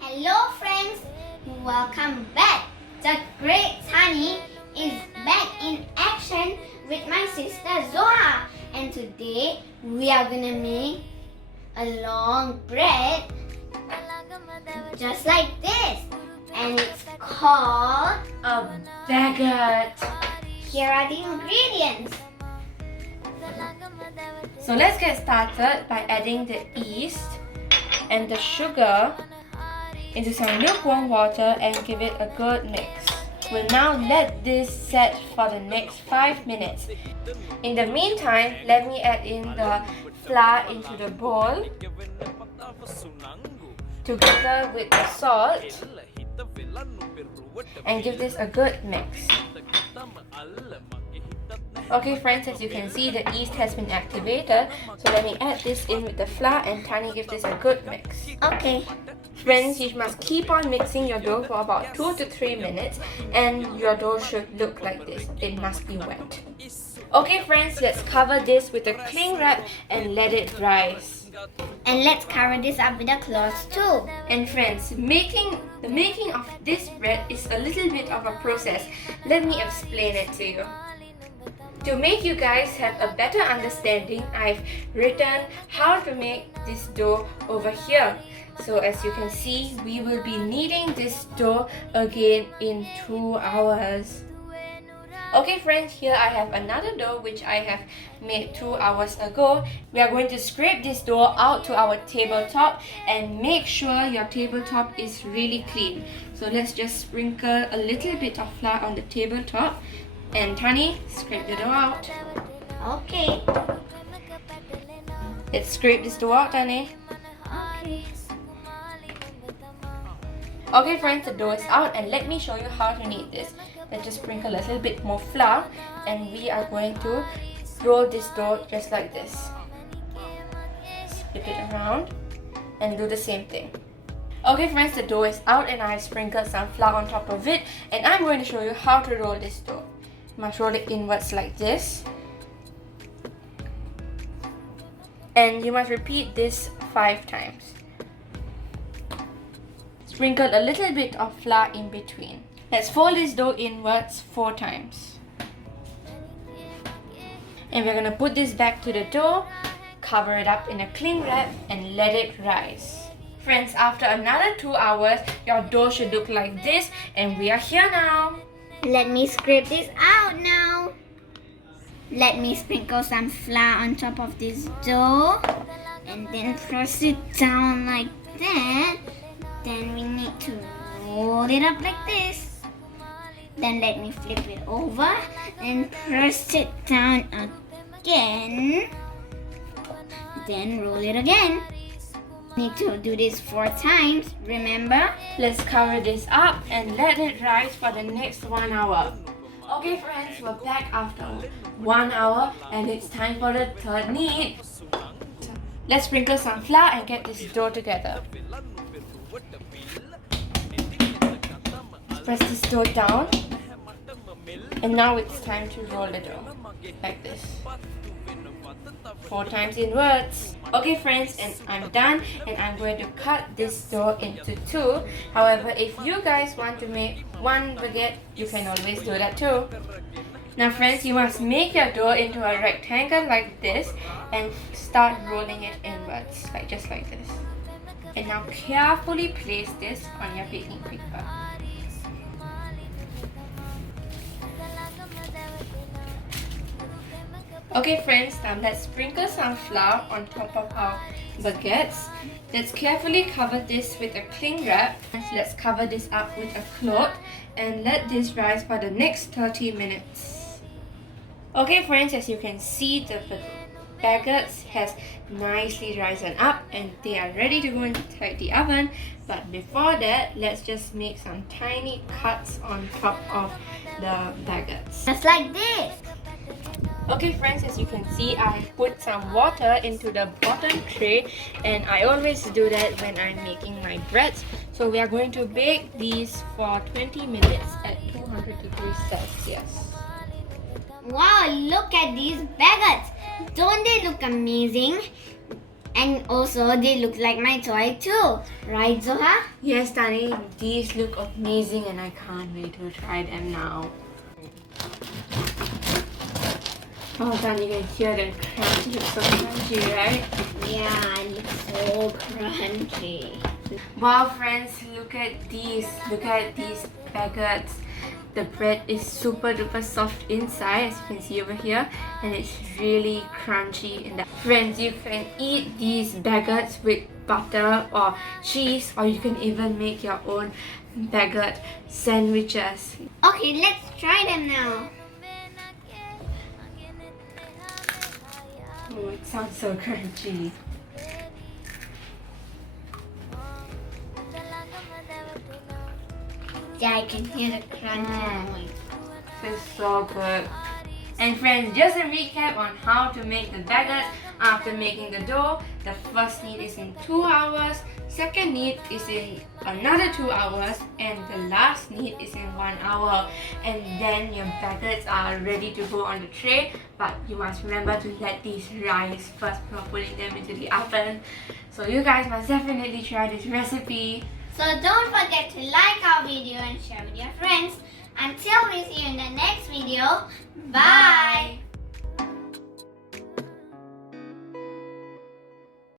Hello friends, welcome back. The great Tani is back in action with my sister Zuha, and today we are gonna make a long bread just like this, and it's called A baguette. Here are the ingredients. So let's get started by adding the yeast and the sugar into some lukewarm water and give it a good mix. We'll now let this set for the next 5 minutes. In the meantime, let me add in the flour into the bowl together with the salt and give this a good mix. Okay friends, as you can see, the yeast has been activated, so let me add this in with the flour and Tani give this a good mix. Okay. Friends, you must keep on mixing your dough for about 2 to 3 minutes and your dough should look like this. It must be wet. Okay friends, let's cover this with a cling wrap and let it rise. And let's cover this up with a cloth too. And friends, the making of this bread is a little bit of a process. Let me explain it to you. To make you guys have a better understanding, I've written how to make this dough over here. So as you can see, we will be kneading this dough again in 2 hours. Okay friends, here I have another dough which I have made 2 hours ago. We are going to scrape this dough out to our tabletop and make sure your tabletop is really clean. So let's just sprinkle a little bit of flour on the tabletop. And Tani, scrape the dough out. Okay. Let's scrape this dough out, Tani. Okay. Okay friends, the dough is out and let me show you how to knead this. Let's just sprinkle a little bit more flour and we are going to roll this dough just like this. Flip it around and do the same thing. Okay friends, the dough is out and I sprinkled some flour on top of it, and I'm going to show you how to roll this dough. You must roll it inwards like this. And you must repeat this 5 times. Sprinkle a little bit of flour in between. Let's fold this dough inwards 4 times. And we're going to put this back to the dough, cover it up in a cling wrap and let it rise. Friends, after another 2 hours, your dough should look like this and we are here now. Let me scrape this out now. Let me sprinkle some flour on top of this dough and then press it down like that. Then we need to roll it up like this. Then let me flip it over and press it down again. Then roll it again. Need to do this 4 times, remember? Let's cover this up and let it rise for the next 1 hour. Okay friends, we're back after 1 hour and it's time for the third knead. Let's sprinkle some flour and get this dough together. Press this dough down and now it's time to roll the dough like this. 4 times inwards. Okay friends, and I'm done and I'm going to cut this dough into 2. However, if you guys want to make 1 baguette, you can always do that too. Now friends, you must make your dough into a rectangle like this and start rolling it inwards, just like this. And now carefully place this on your baking paper. Okay friends, now let's sprinkle some flour on top of our baguettes. Let's carefully cover this with a cling wrap. Let's cover this up with a cloth and let this rise for the next 30 minutes. Okay friends, as you can see, the baguettes has nicely risen up and they are ready to go inside the oven. But before that, let's just make some tiny cuts on top of the baguettes. Just like this. Okay friends, as you can see, I put some water into the bottom tray and I always do that when I'm making my breads. So we are going to bake these for 20 minutes at 200 degrees Celsius. Wow, look at these baguettes. Don't they look amazing? And also, they look like my toy too. Right, Zuha? Yes, Tani, these look amazing and I can't wait to try them now. Oh, Tani, you can hear the crunch. It looks so crunchy, right? Yeah, it looks so crunchy. Wow, friends, look at these. Look at these baguettes. The bread is super duper soft inside, as you can see over here, and it's really crunchy in that. Friends, you can eat these baguettes with butter or cheese, or you can even make your own baguette sandwiches. Okay, let's try them now. Oh, it sounds so crunchy. Yeah, I can hear the crunch noise. It's so good. And friends, just a recap on how to make the baguette after making the dough. The first knead is in 2 hours, second knead is in another 2 hours, and the last knead is in 1 hour. And then your baguettes are ready to go on the tray, but you must remember to let these rise first before putting them into the oven. So you guys must definitely try this recipe. So don't forget to like our video and share with your friends. Until we see you in the next video, bye!